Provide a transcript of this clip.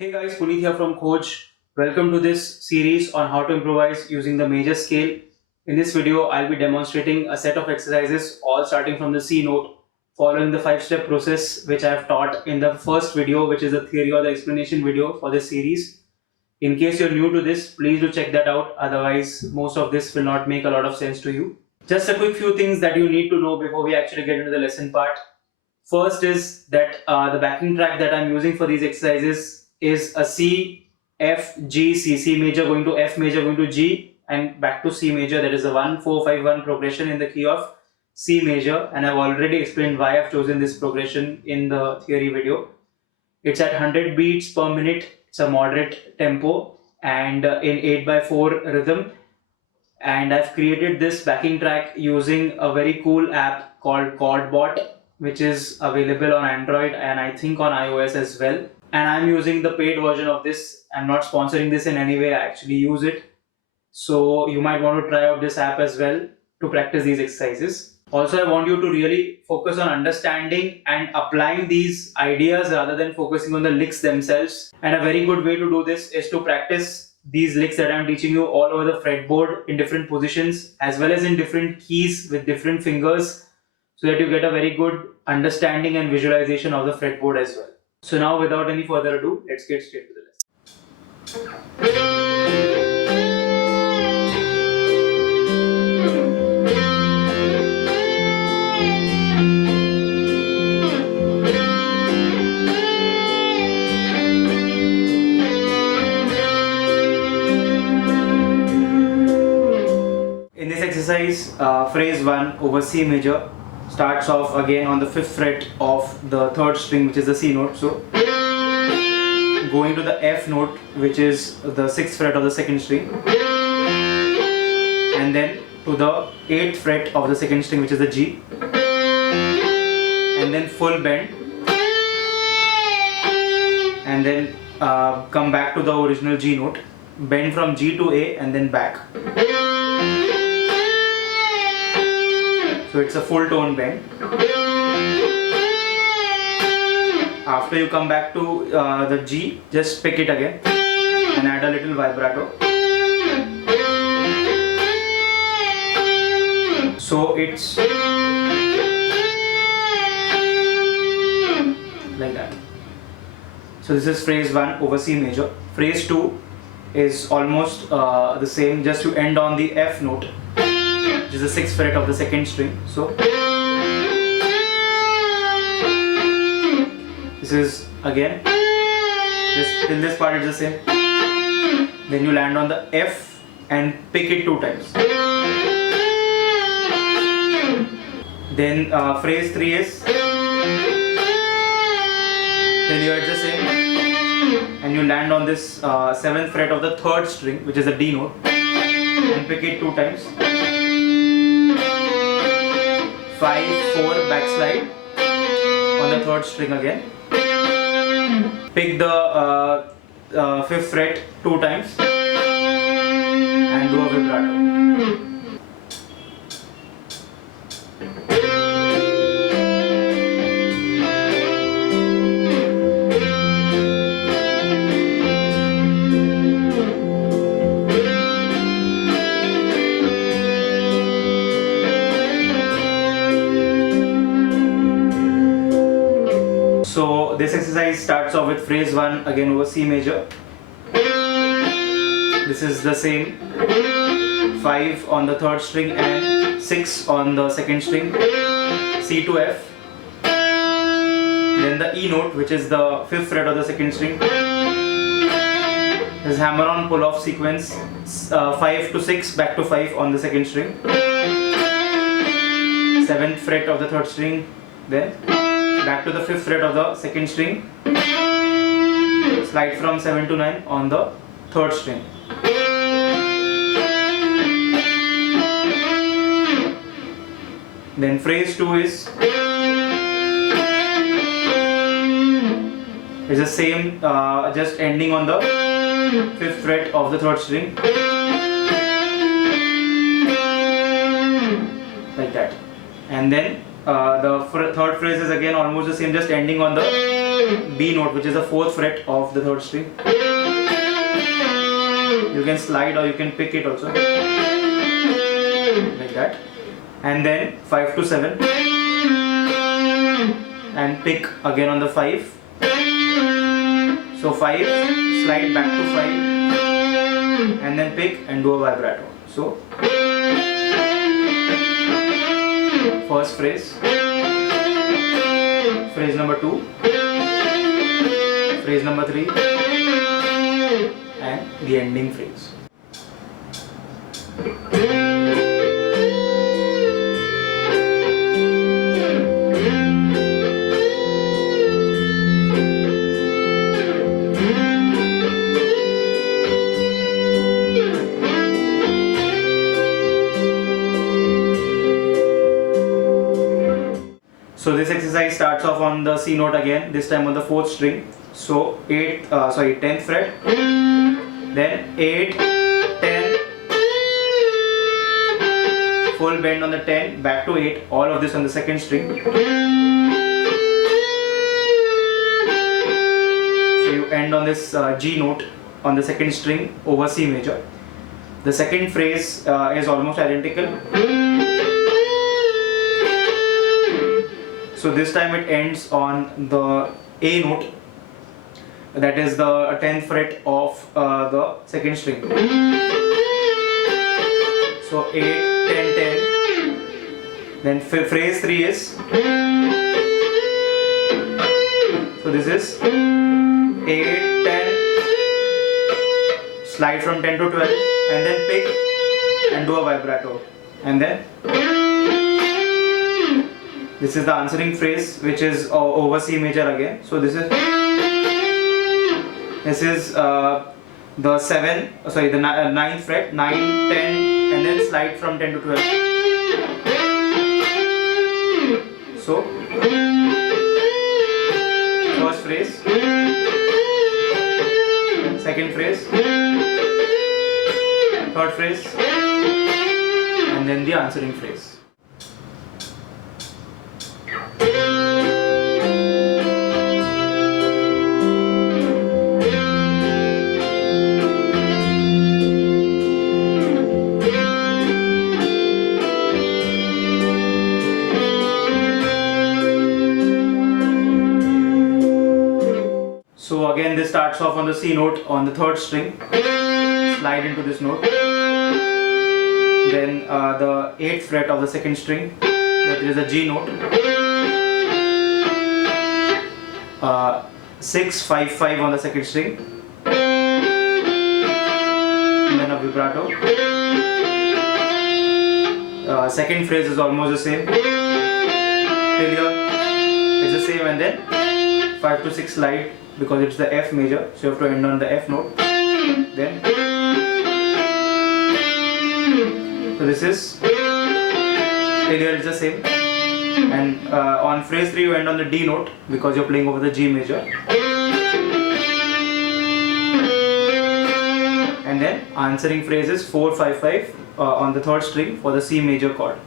Hey guys, Puneet here from Coach. Welcome to this series on how to improvise using the major scale. In this video, I'll be demonstrating a set of exercises all starting from the C note, following the 5-step process which I have taught in the first video, which is the theory or the explanation video for this series. In case you're new to this, please do check that out. Otherwise, most of this will not make a lot of sense to you. Just a quick few things that you need to know before we actually get into the lesson part. First is that the backing track that I'm using for these exercises is a C, F, G, C major going to F major going to G and back to C major. That is a 1-4-5-1 progression in the key of C major, and I've already explained why I've chosen this progression in the theory video. It's at 100 beats per minute. It's a moderate tempo and in 8/4 rhythm. And I've created this backing track using a very cool app called ChordBot, which is available on Android and I think on iOS as well. And I'm using the paid version of this. I'm not sponsoring this in any way. I actually use it. So you might want to try out this app as well to practice these exercises. Also, I want you to really focus on understanding and applying these ideas rather than focusing on the licks themselves. And a very good way to do this is to practice these licks that I'm teaching you all over the fretboard in different positions as well as in different keys with different fingers, so that you get a very good understanding and visualization of the fretboard as well. So now, without any further ado, let's get straight to the lesson. In this exercise, phrase 1 over C major starts off again on the 5th fret of the 3rd string, which is the C note. So going to the F note, which is the 6th fret of the 2nd string, and then to the 8th fret of the 2nd string, which is the G, and then full bend, and then come back to the original G note, bend from G to A and then back. So it's a full tone bend. After you come back to the G, just pick it again and add a little vibrato. So it's like that. So this is phrase 1 over C major. Phrase 2 is almost the same, just you end on the F note, which is the 6th fret of the 2nd string. So this is again, till this part is the same. Then you land on the F and pick it 2 times. Then phrase 3 is, then you are the same and you land on this 7th fret of the 3rd string, which is a D note, and pick it 2 times. 5-4 backslide on the 3rd string again. Pick the 5th fret 2 times and do a vibrato. So this exercise starts off with phrase 1 again over C major. This is the same, 5 on the 3rd string and 6 on the 2nd string, C to F. Then the E note, which is the 5th fret of the 2nd string. This hammer on pull off sequence, 5 to 6 back to 5 on the 2nd string, 7th fret of the 3rd string, then back to the 5th fret of the 2nd string, slide from 7 to 9 on the 3rd string. Then phrase 2 is the same, just ending on the 5th fret of the 3rd string, like that. And then the third phrase is again almost the same, just ending on the B note, which is the 4th fret of the 3rd string. You can slide or you can pick it also, like that. And then 5 to 7, and pick again on the 5. So 5, slide back to 5, and then pick and do a vibrato. So first phrase, phrase number 2, phrase number 3, and the ending phrase. So this exercise starts off on the C note again, this time on the 4th string. So 10th fret, then 8, 10, full bend on the 10, back to 8, all of this on the 2nd string. So you end on this G note on the 2nd string over C major. The second phrase is almost identical. So this time it ends on the A note, that is the 10th fret of the 2nd string. So 8, 10, 10. Then phrase 3 is, so this is 8, 10, slide from 10 to 12, and then pick and do a vibrato. And then this is the answering phrase, which is over C major again. So this is the 9th fret, 9, 10, and then slide from 10 to 12. So first phrase, second phrase, third phrase, and then the answering phrase. So again, this starts off on the C note on the 3rd string, slide into this note, then the 8th fret of the 2nd string, that is a G note, 6, 5, 5 on the 2nd string, and then a vibrato. Second phrase is almost the same, till here is the same, and then 5 to 6 slide, because it's the F major, so you have to end on the F note. Then so this is till here is the same, and on phrase 3 you end on the D note because you're playing over the G major, and then answering phrase is 4, 5, 5 on the 3rd string for the C major chord.